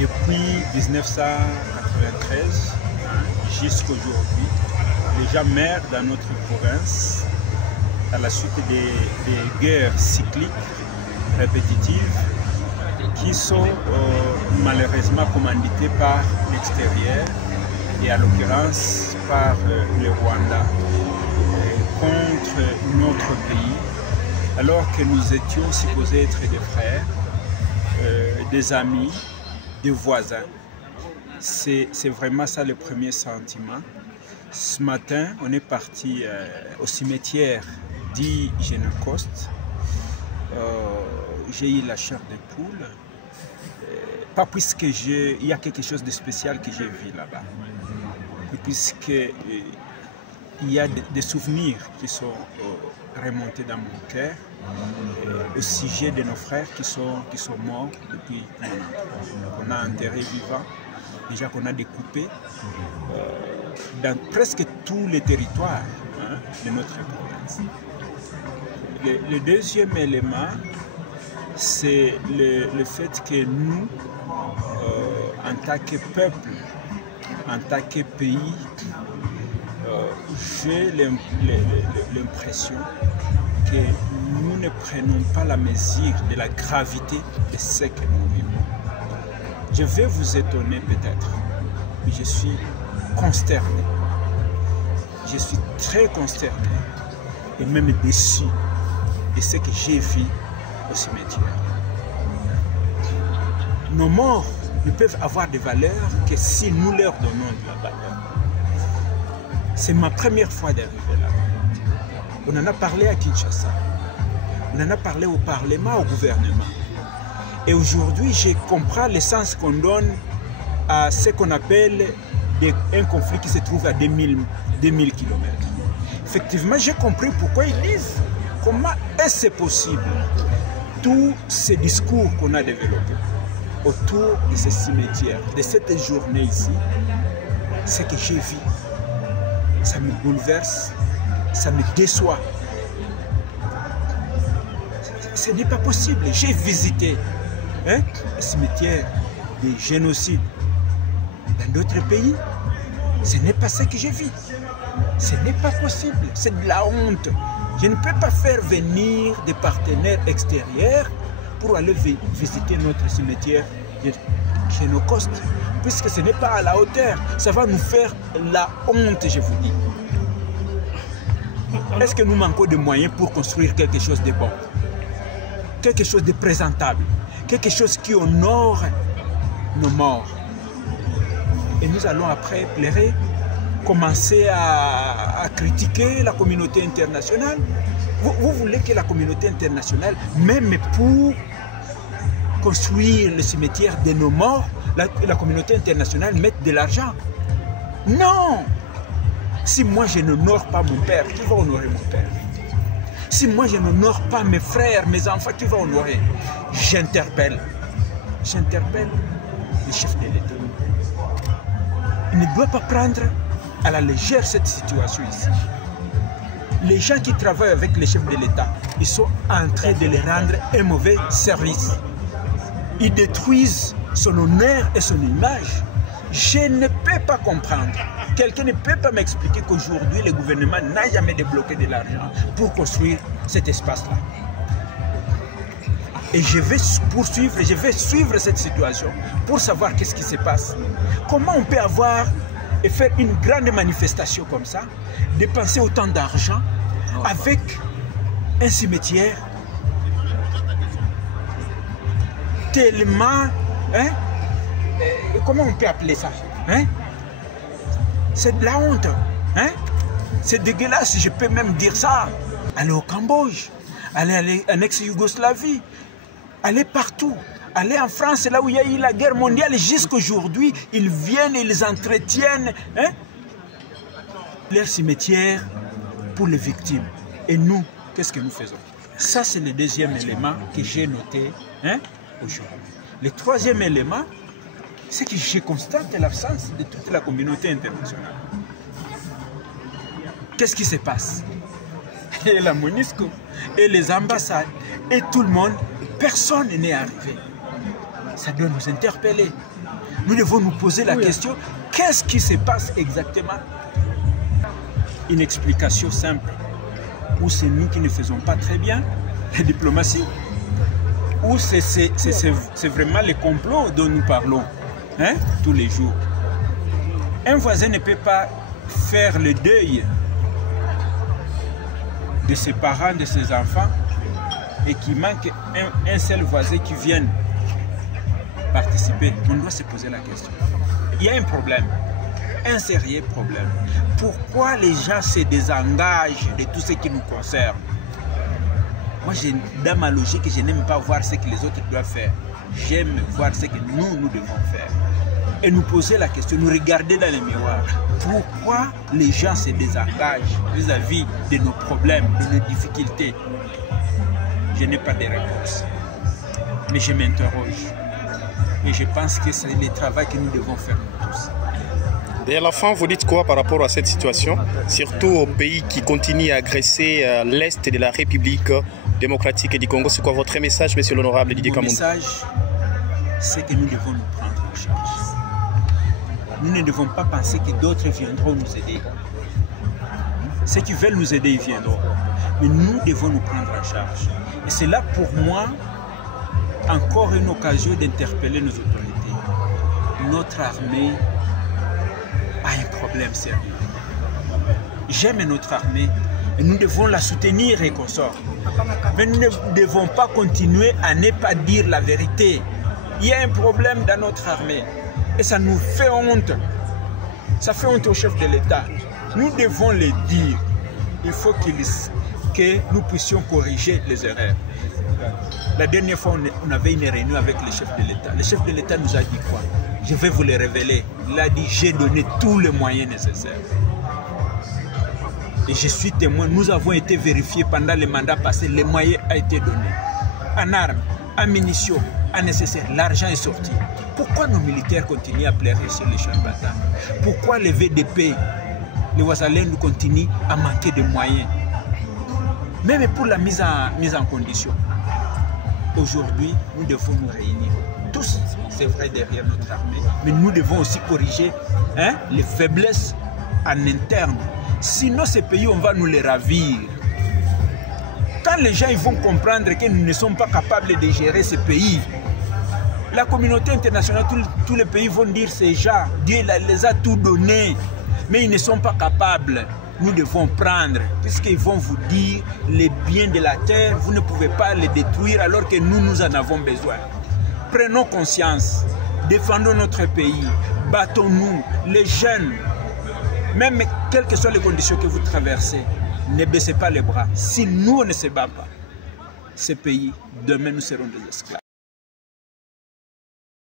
Depuis 1993 jusqu'à aujourd'hui, les gens meurent dans notre province à la suite des guerres cycliques répétitives qui sont malheureusement commanditées par l'extérieur et à l'occurrence par le Rwanda contre notre pays, alors que nous étions supposés être des frères, des amis, des voisins. C'est vraiment ça le premier sentiment. Ce matin, on est parti au cimetière dit Génocoste. J'ai eu la chair de poule, pas puisque il y a quelque chose de spécial que j'ai vu là-bas, puisque il y a des souvenirs qui sont remontés dans mon cœur au sujet de nos frères qui sont morts depuis qu'on a enterré vivants, déjà qu'on a découpé dans presque tous les territoires de notre province. Le deuxième élément, c'est le fait que nous, en tant que peuple, en tant que pays, j'ai l'impression que nous ne prenons pas la mesure de la gravité de ce que nous vivons. Je vais vous étonner peut-être, mais je suis consterné. Je suis très consterné et même déçu de ce que j'ai vu au cimetière. Nos morts ne peuvent avoir de valeur que si nous leur donnons de la valeur. C'est ma première fois d'arriver là. On en a parlé à Kinshasa. On en a parlé au Parlement, au gouvernement. Et aujourd'hui, je comprends le sens qu'on donne à ce qu'on appelle un conflit qui se trouve à 2000 km. Effectivement, j'ai compris pourquoi ils disent. Comment est-ce possible? Tous ces discours qu'on a développés autour de ce cimetière, de cette journée ici, ce que j'ai vu, ça me bouleverse, ça me déçoit. Ce n'est pas possible. J'ai visité le cimetière des génocides dans d'autres pays. Ce n'est pas ce que j'ai vu. Ce n'est pas possible. C'est de la honte. Je ne peux pas faire venir des partenaires extérieurs pour aller visiter notre cimetière de Génocoste, puisque ce n'est pas à la hauteur. Ça va nous faire la honte, je vous dis. Est-ce que nous manquons de moyens pour construire quelque chose de bon, quelque chose de présentable, quelque chose qui honore nos morts? Et nous allons après pleurer, commencer à critiquer la communauté internationale. Vous voulez que la communauté internationale, même pour construire le cimetière de nos morts, la communauté internationale mette de l'argent? Non! Si moi je n'honore pas mon père, qui va honorer mon père? Si moi je n'honore pas mes frères, mes enfants, qui va honorer? J'interpelle le chef de l'État. Il ne doit pas prendre à la légère cette situation ici. Les gens qui travaillent avec les chefs de l'État, ils sont en train de leur rendre un mauvais service. Ils détruisent son honneur et son image. Je ne peux pas comprendre. Quelqu'un ne peut pas m'expliquer qu'aujourd'hui, le gouvernement n'a jamais débloqué de l'argent pour construire cet espace-là. Et je vais poursuivre, je vais suivre cette situation pour savoir qu'est-ce qui se passe. Comment on peut avoir et faire une grande manifestation comme ça, dépenser autant d'argent avec un cimetière tellement... comment on peut appeler ça? C'est de la honte. C'est dégueulasse, je peux même dire ça. Aller au Cambodge, aller en ex-Yougoslavie, aller partout. Aller en France, là où il y a eu la guerre mondiale, jusqu'aujourd'hui, ils viennent et ils entretiennent leur cimetière pour les victimes. Et nous, qu'est-ce que nous faisons? Ça, c'est le deuxième élément que j'ai noté aujourd'hui. Le troisième élément, c'est que je constate l'absence de toute la communauté internationale. Qu'est-ce qui se passe? Et la MONUSCO, et les ambassades, et tout le monde, personne n'est arrivé. ça doit nous interpeller. Nous devons nous poser la question, qu'est-ce qui se passe exactement? Une explication simple. Ou c'est nous qui ne faisons pas très bien la diplomatie, ou c'est vraiment les complots dont nous parlons tous les jours. Un voisin ne peut pas faire le deuil de ses parents, de ses enfants, et qu'il manque un seul voisin qui vienne participer. On doit se poser la question. Il y a un problème, un sérieux problème. Pourquoi les gens se désengagent de tout ce qui nous concerne? Moi, dans ma logique, je n'aime pas voir ce que les autres doivent faire. J'aime voir ce que nous devons faire. Et nous poser la question, nous regarder dans le miroir. Pourquoi les gens se désengagent vis-à-vis de nos problèmes, de nos difficultés? Je n'ai pas de réponse. Mais je m'interroge. Et je pense que c'est le travail que nous devons faire nous tous. Et à la fin, vous dites quoi par rapport à cette situation, surtout au pays qui continue à agresser l'Est de la République démocratique du Congo? C'est quoi votre message, monsieur l'honorable Didier Kamundou? Mon message, c'est que nous devons nous prendre en charge. Nous ne devons pas penser que d'autres viendront nous aider. Ceux qui veulent nous aider, ils viendront. Mais nous devons nous prendre en charge. Et c'est là pour moi encore une occasion d'interpeller nos autorités. Notre armée a un problème sérieux. J'aime notre armée et nous devons la soutenir et consorts. Mais nous ne devons pas continuer à ne pas dire la vérité. Il y a un problème dans notre armée et ça nous fait honte. Ça fait honte au chef de l'État. Nous devons le dire. Il faut que nous puissions corriger les erreurs. La dernière fois, on avait une réunion avec le chef de l'État. Le chef de l'État nous a dit quoi? Je vais vous les révéler. Il a dit, j'ai donné tous les moyens nécessaires. Et je suis témoin, nous avons été vérifiés pendant le mandat passé, les moyens ont été donnés. En armes, en munitions, en nécessaire, l'argent est sorti. Pourquoi nos militaires continuent à pleurer sur les champs de bataille? Pourquoi les VDP, les Ouazalais nous continuent à manquer de moyens? Même pour la mise en condition. Aujourd'hui, nous devons nous réunir. Tous, c'est vrai, derrière notre armée, mais nous devons aussi corriger les faiblesses en interne. Sinon, ces pays, on va nous les ravir. Quand les gens ils vont comprendre que nous ne sommes pas capables de gérer ces pays, la communauté internationale, tous les pays vont dire ces gens, Dieu les a tout donné, mais ils ne sont pas capables. Nous devons prendre, puisqu'ils vont vous dire les biens de la terre, vous ne pouvez pas les détruire alors que nous en avons besoin. Prenons conscience, défendons notre pays, battons-nous, les jeunes, même quelles que soient les conditions que vous traversez, ne baissez pas les bras. Si nous on ne se bat pas, ces pays, demain nous serons des esclaves.